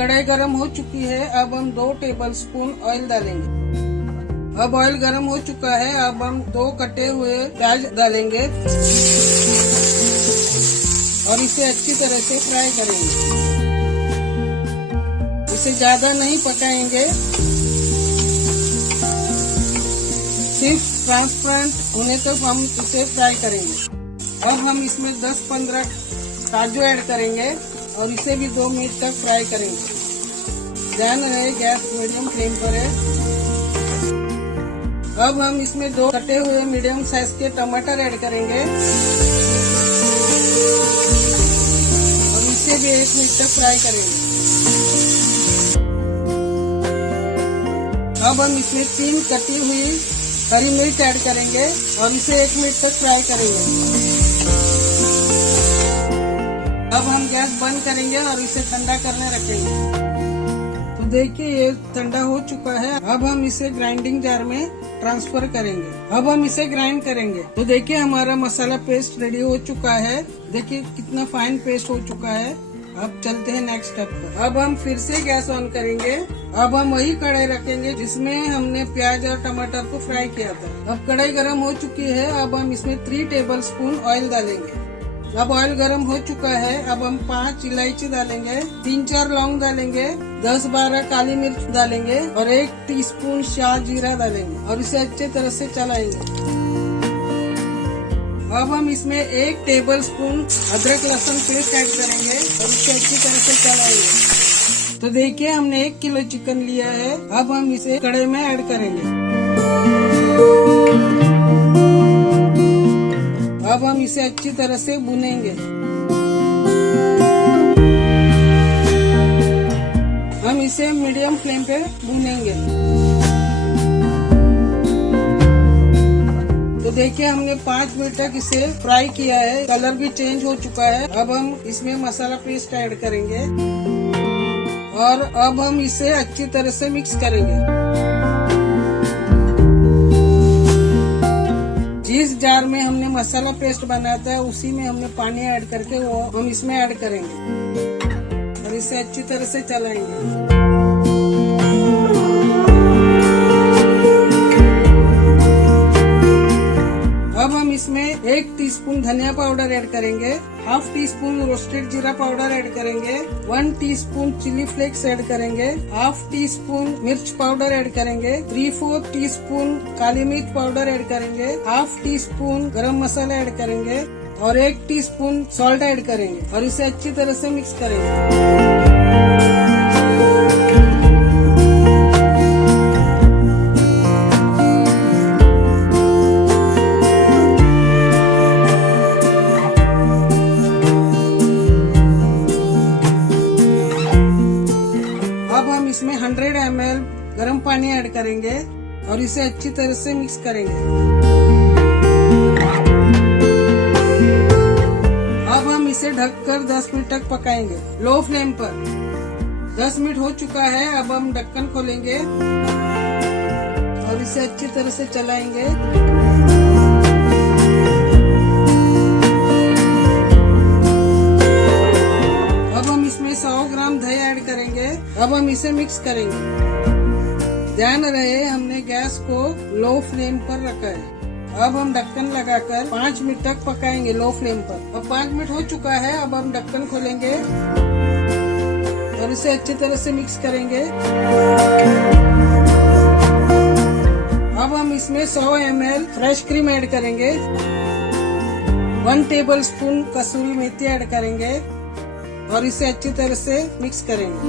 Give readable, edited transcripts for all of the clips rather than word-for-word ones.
कढ़ाई गरम हो चुकी है। अब हम 2 टेबलस्पून ऑयल डालेंगे। अब ऑयल गरम हो चुका है। अब हम 2 कटे हुए प्याज डालेंगे और इसे अच्छी तरह से फ्राई करेंगे। इसे ज्यादा नहीं पकाएंगे, सिर्फ ट्रांसपेरेंट होने तक हम इसे फ्राई करेंगे। अब हम इसमें 10-15 काजू ऐड करेंगे और इसे भी 2 मिनट तक फ्राई करेंगे। ध्यान रहे गैस मीडियम फ्लेम पर है। अब हम इसमें 2 कटे हुए मीडियम साइज के टमाटर ऐड करेंगे और इसे भी 1 मिनट तक फ्राई करेंगे। अब हम इसमें 3 कटी हुई हरी मिर्च ऐड करेंगे और इसे 1 मिनट तक फ्राई करेंगे। अब हम गैस बंद करेंगे और इसे ठंडा करने रखेंगे। तो देखिए ये ठंडा हो चुका है। अब हम इसे ग्राइंडिंग जार में ट्रांसफर करेंगे। अब हम इसे ग्राइंड करेंगे। तो देखिए हमारा मसाला पेस्ट रेडी हो चुका है। देखिए कितना फाइन पेस्ट हो चुका है। अब चलते हैं नेक्स्ट स्टेप पर। अब हम फिर से गैस ऑन करेंगे। अब हम वही कढ़ाई रखेंगे जिसमें हमने प्याज और टमाटर को फ्राई किया था। अब कढ़ाई गरम हो चुकी है। अब हम इसमें 3 टेबलस्पून ऑयल डालेंगे। अब ऑयल गरम हो चुका है। अब हम 5 इलायची डालेंगे, 3-4 लौंग डालेंगे, 10-12 काली मिर्च डालेंगे और 1 टीस्पून शाह जीरा डालेंगे और इसे अच्छे तरह से चलाएंगे। अब हम इसमें 1 टेबलस्पून अदरक लहसुन पेस्ट ऐड करेंगे और इसे अच्छी तरह से चलाएंगे। तो देखिए हमने 1 किलो चिकन लिया है। अब हम इसे कढ़ाई में ऐड करेंगे। अब हम इसे अच्छी तरह से भुनेंगे। हम इसे मीडियम फ्लेम पे भुनेंगे। तो देखिए हमने 5 मिनट तक इसे फ्राई किया है। कलर भी चेंज हो चुका है। अब हम इसमें मसाला पेस्ट ऐड करेंगे और अब हम इसे अच्छी तरह से मिक्स करेंगे। जिस जार में हमने मसाला पेस्ट बनाया था उसी में हमने पानी ऐड करके वो हम इसमें ऐड करेंगे और इसे अच्छी तरह से चलाएंगे। अब हम इसमें 1 टीस्पून धनिया पाउडर ऐड करेंगे, हाफ टीस्पून रोस्टेड जीरा पाउडर ऐड करेंगे, 1 टीस्पून चिली फ्लेक्स ऐड करेंगे, हाफ टीस्पून मिर्च पाउडर ऐड करेंगे, 3/4 टीस्पून काली मिर्च पाउडर ऐड करेंगे, हाफ टीस्पून गरम मसाला ऐड करेंगे और 1 टीस्पून सॉल्ट ऐड करेंगे और इसे अच्छी तरह से मिक्स करेंगे। इसमें 100 ml गर्म पानी ऐड करेंगे और इसे अच्छी तरह से मिक्स करेंगे। अब हम इसे ढककर 10 मिनट तक पकाएंगे लो फ्लेम पर। 10 मिनट हो चुका है। अब हम ढक्कन खोलेंगे और इसे अच्छी तरह से चलाएंगे। इसमें 100 ग्राम दही ऐड करेंगे। अब हम इसे मिक्स करेंगे। ध्यान रहे हमने गैस को लो फ्लेम पर रखा है। अब हम ढक्कन लगाकर 5 मिनट तक पकाएंगे लो फ्लेम पर। अब 5 मिनट हो चुका है। अब हम ढक्कन खोलेंगे और इसे अच्छी तरह से मिक्स करेंगे। अब हम इसमें 100 ml फ्रेश क्रीम ऐड करेंगे, 1 टेबलस्पून कसूरी मेथी ऐड करेंगे और इसे अच्छी तरह से मिक्स करेंगे।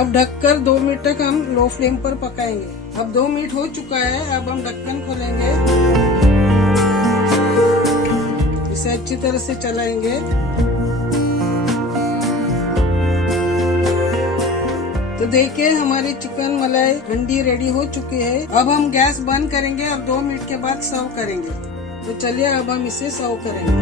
अब ढककर 2 मिनट तक हम लो फ्लेम पर पकाएंगे। अब 2 मिनट हो चुका है। अब हम ढक्कन खोलेंगे, इसे अच्छी तरह से चलाएंगे। तो देखिए हमारी चिकन मलाई हंडी रेडी हो चुकी है। अब हम गैस बंद करेंगे और 2 मिनट के बाद सर्व करेंगे। तो चलिए अब हम इसे सर्व करेंगे।